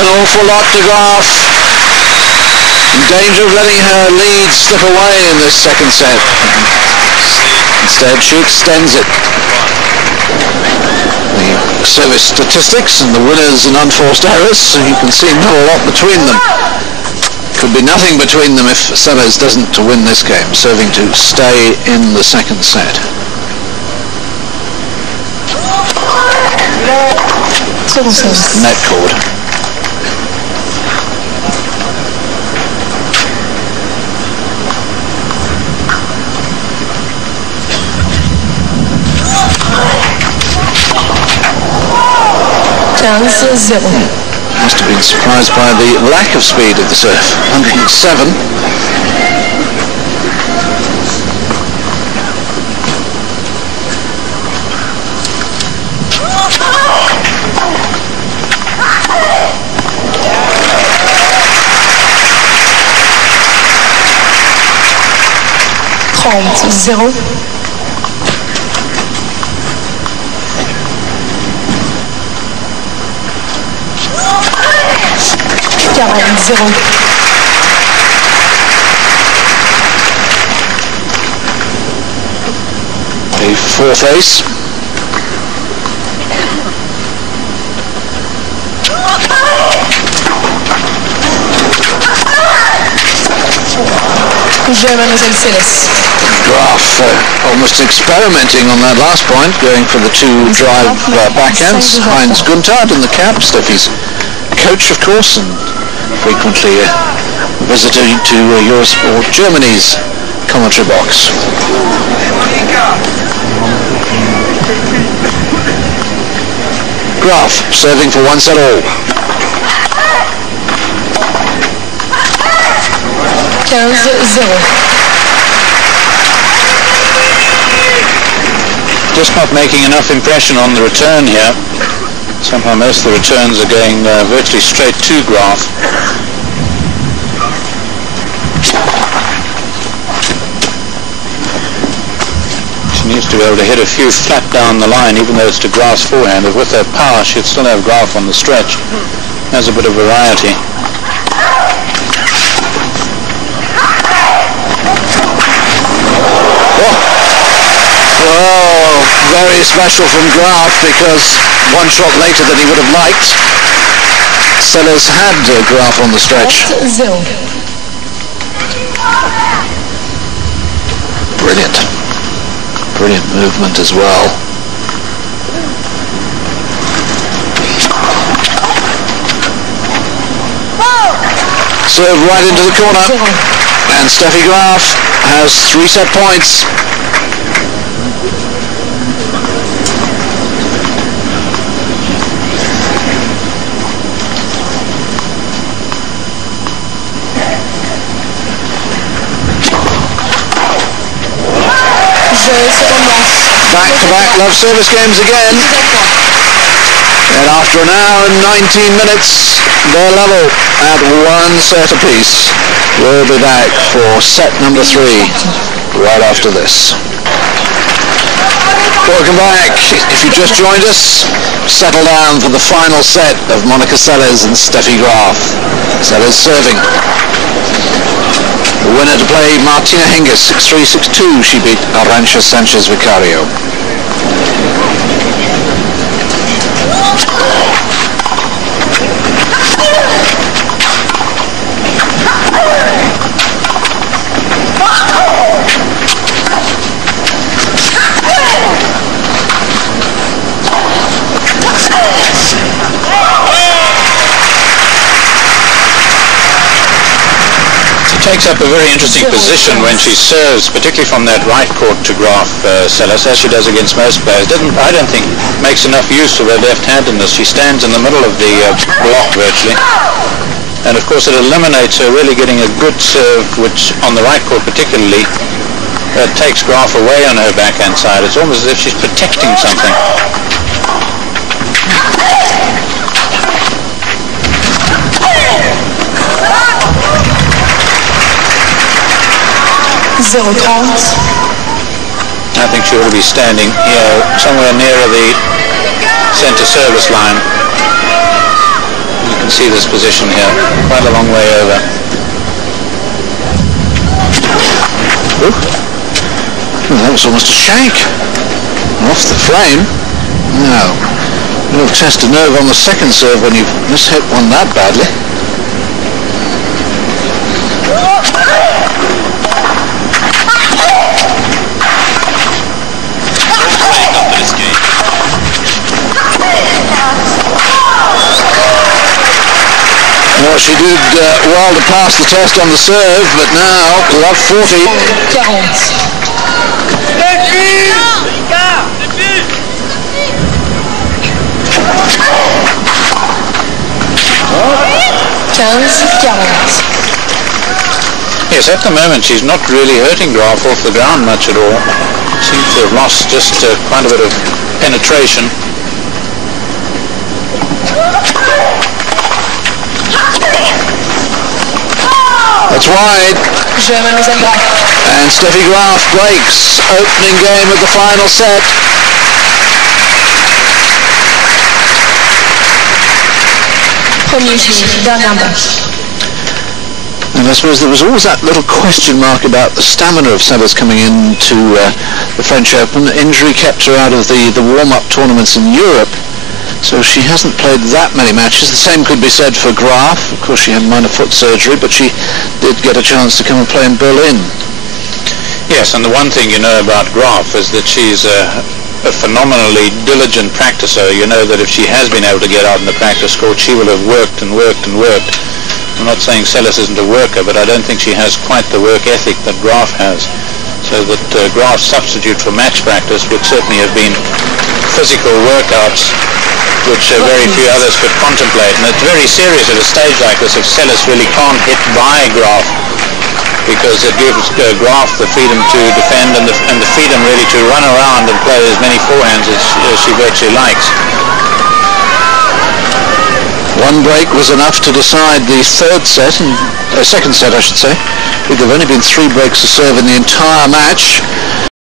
an awful lot to Graf. In danger of letting her lead slip away in this second set. Instead, she extends it. The service statistics and the winners and unforced errors, you can see not a lot between them. Could be nothing between them if Seles doesn't win this game, serving to stay in the second set. Net cord. Must have been surprised by the lack of speed of the serve. 107. Zero. Zero. A fourth ace. Mademoiselle Seles. Graf almost experimenting on that last point, going for the two drive backhands. Heinz Guntard in the cap, Steffi's coach, of course, and frequently a visitor to yours or Germany's commentary box. Graf serving for 1-all. 15-0. Just not making enough impression on the return here. Somehow most of the returns are going virtually straight to Graf. She needs to be able to hit a few flat down the line, even though it's to Graf's forehand. But with her power, she'd still have Graf on the stretch. There's a bit of variety. Oh, very special from Graf, because one shot later than he would have liked, Seles had Graf on the stretch. Brilliant. Brilliant movement as well. Serve right into the corner. And Steffi Graf has 3 set points. Back-to-back love service games again. And after an hour and 19 minutes, they're level at 1 set apiece. We'll be back for set number 3 right after this. Welcome back. If you just joined us, settle down for the final set of Monica Seles and Steffi Graf. Seles serving. The winner to play, Martina Hingis, 6-3, 6-2. She beat Arantxa Sanchez Vicario. Takes up a very interesting position when she serves, particularly from that right court to Graf, Seles, as she does against most players. I don't think makes enough use of her left-handedness. She stands in the middle of the block virtually, and of course it eliminates her really getting a good serve, which on the right court particularly takes Graf away on her backhand side. It's almost as if she's protecting something. I think she ought to be standing here, somewhere nearer the center service line. You can see this position here, quite a long way over. Ooh. Well, that was almost a shank. Off the frame. Now, you'll test a nerve on the second serve when you've mishit one that badly. Well, she did well to pass the test on the serve, but now, love 40. 40. 15-40. Yes, at the moment she's not really hurting Graf off the ground much at all. Seems to have lost just quite a bit of penetration. That's wide. Mademoiselle Graf. And Steffi Graf breaks opening game of the final set. Premier jeu, dernière manche. And I suppose there was always that little question mark about the stamina of Seles coming into the French Open. Injury kept her out of the warm-up tournaments in Europe, so she hasn't played that many matches. The same could be said for Graf. Of course, she had minor foot surgery, but she did get a chance to come and play in Berlin. Yes, and the one thing you know about Graf is that she's a phenomenally diligent practicer. You know that if she has been able to get out in the practice court, she will have worked and worked and worked. I'm not saying Seles isn't a worker, but I don't think she has quite the work ethic that Graf has. So that Graf's substitute for match practice would certainly have been physical workouts, which very few others could contemplate. And it's very serious at a stage like this if Seles really can't hit by Graf, because it gives Graf the freedom to defend and the freedom really to run around and play as many forehands as she virtually likes. One break was enough to decide the second set, I should say. There've only been 3 breaks to serve in the entire match.